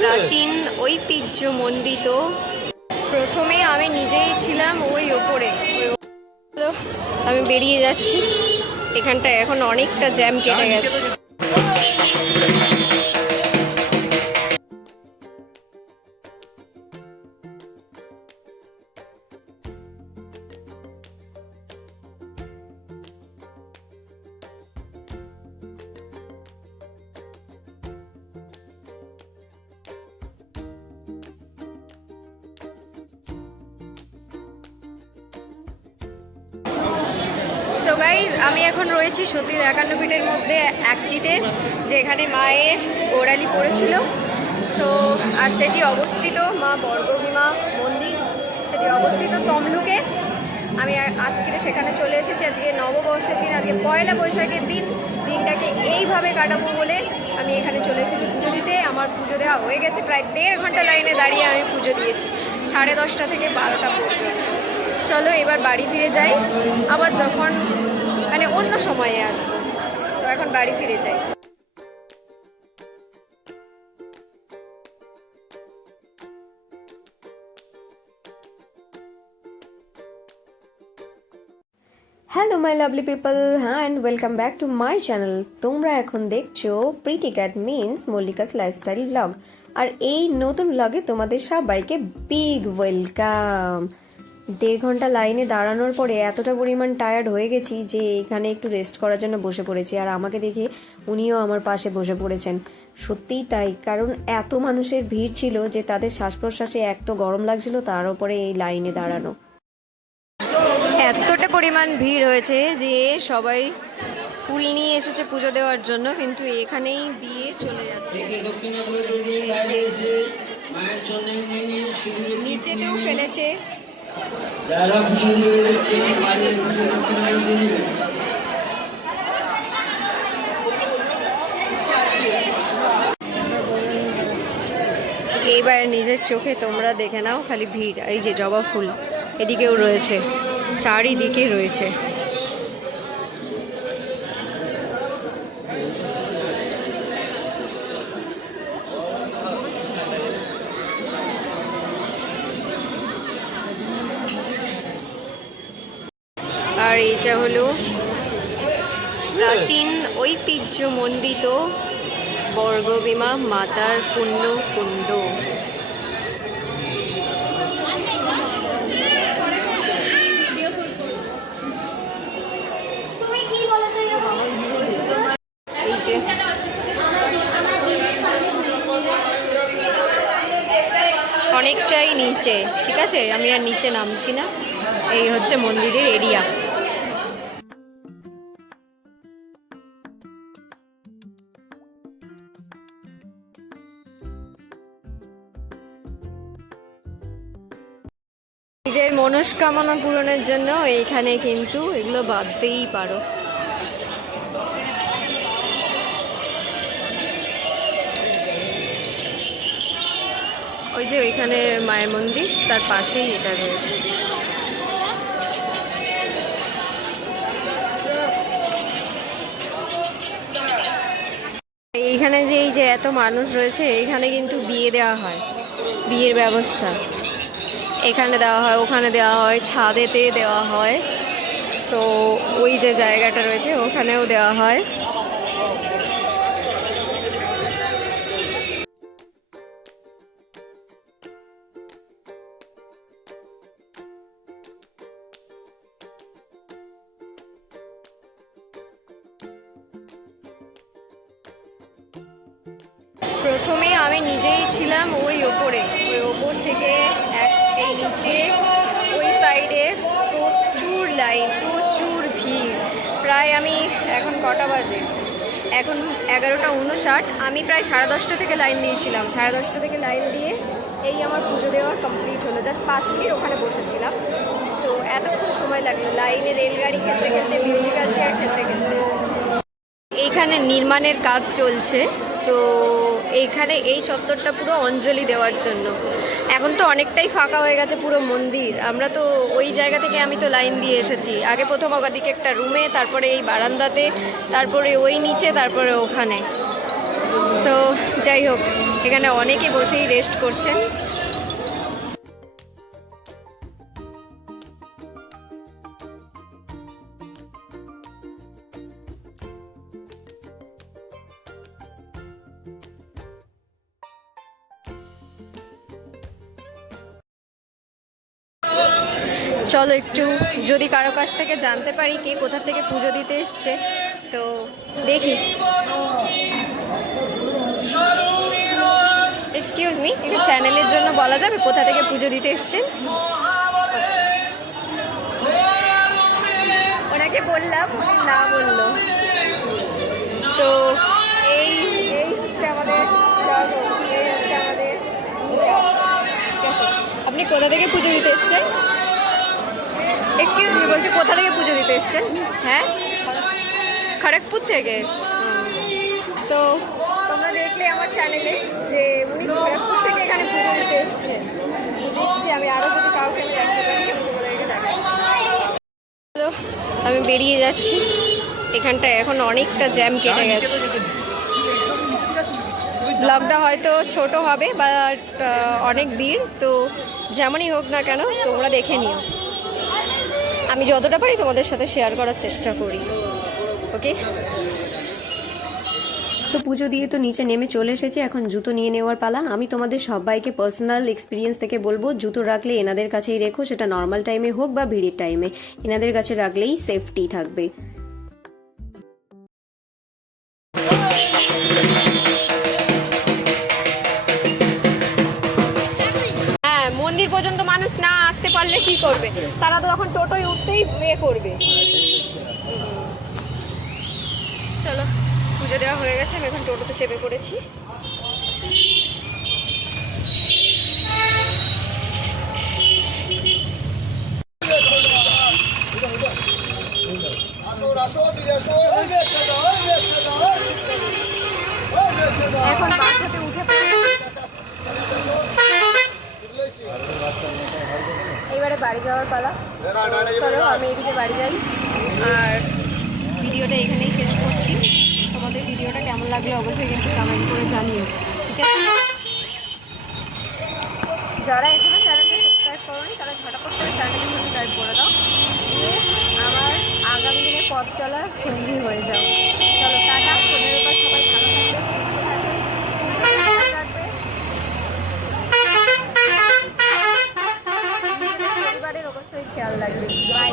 প্রাচীন ঐতিহ্যমণ্ডিত। প্রথমে আমি নিজেই ছিলাম ওই ওপরে, আমি বেরিয়ে যাচ্ছি। এখানটায় এখন অনেকটা জ্যাম কেটে গেছে। সো গাইজ, আমি এখন রয়েছি সতীর 51 ফিটের মধ্যে একটিতে, যেখানে মায়ের গোড়ালি পড়েছিল। সো আর সেটি অবস্থিত মা বর্গভীমা মন্দির, সেটি অবস্থিত তমলুকে। আমি আজকে সেখানে চলে এসেছি। আজকে নববর্ষের দিন, আজকে পয়লা বৈশাখের দিন। দিনটাকে এইভাবে কাটাবো বলে আমি এখানে চলে এসেছি পুজো দিতে। আমার পুজো দেওয়া হয়ে গেছে, প্রায় 1.5 ঘন্টা লাইনে দাঁড়িয়ে আমি পুজো দিয়েছি, 10:30 থেকে 12টা পর্যন্ত। চলো এবার বাড়ি ফিরে যাই, আবার যখন মানে অন্য সময়ে আসবো। তো এখন বাড়ি ফিরে যাই। হ্যালো মাই লাভলি পিপল, হ্যাঁ and welcome back to my channel. তোমরা এখন দেখছো pretty cat means Mallika's lifestyle blog. আর এই নতুন ব্লগে তোমাদের সবাইকে বিগ ওয়েলকাম। 1.5 ঘন্টা লাইনে দাঁড়ানোর পরে এতটা পরিমাণ টায়ার্ড হয়ে গেছি যে এখানে একটু রেস্ট করার জন্য বসে পড়েছি। আর আমাকে দেখে উনিও আমার পাশে বসে পড়েছেন। সত্যিই তাই, কারণ এত মানুষের ভিড় ছিল যে তাদের শ্বাস প্রশ্বাসে এক তো গরম লাগছিল, তার উপরে এই লাইনে দাঁড়ানো। এতটা পরিমাণ ভিড় হয়েছে যে সবাই ফুল নিয়ে এসেছে পুজো দেওয়ার জন্য, কিন্তু এখানেই দিয়ে চলে যাচ্ছে। নিচেতেও ফেলেছে। এইবার নিজের চোখে তোমরা দেখে নাও খালি ভিড়। এই যে জবা ফুল এদিকেও রয়েছে, চারিদিকে রয়েছে। আর এটা হলো প্রাচীন ঐতিহ্যমণ্ডিত বর্গভীমা মাতার পুণ্য কুণ্ড। এই যে অনেকটাই নিচে, ঠিক আছে, আমি আর নিচে নামছি না। এই হচ্ছে মন্দিরের এরিয়া। নিজের মনস্কামনা পূরণের জন্য এইখানে কিন্তু এগুলো বাঁধতেই পারো। ওই যে ওইখানে মায়ের মন্দির, তার পাশেই এটা রয়েছে। এইখানে যে এই যে এত মানুষ রয়েছে, এইখানে কিন্তু বিয়ে দেওয়া হয়, বিয়ের ব্যবস্থা এখানে দেওয়া হয়, ওখানে দেওয়া হয়, ছাদেতে দেওয়া হয়। তো ওই যে জায়গাটা রয়েছে ওখানেও দেওয়া হয়। প্রথমে আমি নিজেই ছিলাম ওই ওপরে, ওই ওপর থেকে এই নিচে ওই সাইডে প্রচুর লাইন, প্রচুর ভিড়। প্রায় আমি এখন কটা বাজে, এখন 11:59। আমি প্রায় 10:30 থেকে লাইন দিয়েছিলাম। 10:30 থেকে লাইন দিয়ে এই আমার পুজো দেওয়া কমপ্লিট হলো। জাস্ট 5 মিনিট ওখানে বসেছিলাম। তো এতক্ষণ সময় লাগলো লাইনে, রেলগাড়ি খেলতে খেলতে, মিউজিক্যাল চেয়ার খেলতে খেলতে। এইখানে নির্মাণের কাজ চলছে। তো এইখানে এই চত্বরটা পুরো অঞ্জলি দেওয়ার জন্য। এখন তো অনেকটাই ফাঁকা হয়ে গেছে পুরো মন্দির। আমরা তো ওই জায়গা থেকে আমি তো লাইন দিয়ে এসেছি। আগে প্রথম ওদিকে একটা রুমে, তারপরে এই বারান্দাতে, তারপরে ওই নিচে, তারপরে ওখানে। তো যাই হোক, এখানে অনেকে বসেই রেস্ট করছেন। চলো একটু যদি কারো কাছ থেকে জানতে পারি কে কোথা থেকে পুজো দিতে এসছে, তো দেখি। এক্সকিউজ মি, একটু চ্যানেলের জন্য বলা যাবে কোথা থেকে পুজো দিতে এসছেন? ওনাকে বললাম, না বললো। তো এই এই হচ্ছে আমাদের, এই হচ্ছে আমাদের। ঠিক আছে, আপনি কোথা থেকে পুজো দিতে এসছেন? এক্সকিউজ মি, বলছি কোথা থেকে পুজো দিতে এসছেন? হ্যাঁ, খড়গপুর থেকে। সো তোমরা দেখলে আমার চ্যানেলে যে উনি খড়গপুর থেকে এখানে পুজো দিতে এসছেন। দেখছি আমি আরও যদি কাউকে দেখতে পারি। আমি বেরিয়ে যাচ্ছি, এখানটায় এখন অনেকটা জ্যাম কেটে গেছে। ব্লগটা হয়তো ছোট হবে বা অনেক ভিড়, তো যেমনই হোক না কেন তোমরা দেখে নিও। আমি যতটা পারি তোমাদের সাথে শেয়ার করার চেষ্টা করি, ওকে? তো পুজো দিয়ে তো নিচে নেমে চলে এসেছি, এখন জুতো নিয়ে নেওয়ার পালা। আমি তোমাদের সবাইকে পার্সোনাল এক্সপিরিয়েন্স থেকে বলবো, জুতো রাখলে এনাদের কাছেই রেখো, সেটা নর্মাল টাইমে হোক বা ভিড়ের টাইমে। এনাদের কাছে রাখলেই সেফটি থাকবে। হ্যাঁ, মন্দির পর্যন্ত মানুষ না আসতে পারলে কি করবে? তারা তো এখন টোটোয় উঠতেই করবে। চলো, পুজো দেওয়া হয়ে গেছে, আমি এখন টোটোতে চেপে পড়েছি। এখন বাচ্চাতে উঠে এবারে বাড়ি যাওয়ার পালা। চলো আমি এদিকে বাড়ি যাই, আর ভিডিওটা এখানেই শেষ করছি। তোমাদের ভিডিওটা কেমন লাগলো অবশ্যই কিন্তু কমেন্ট করে জানিও, ঠিক আছে? যারা এখনো চ্যানেলটা সাবস্ক্রাইব করোনি তারা ঝটাপট করে চ্যানেলটা সাবস্ক্রাইব করে দাও, আমার আগামী দিনে পথ চলার সঙ্গী হয়ে যাও। চলো টাটা, সবাই ভালো থাকবে, পরিবারের অবশ্যই খেয়াল রাখবে। বাই।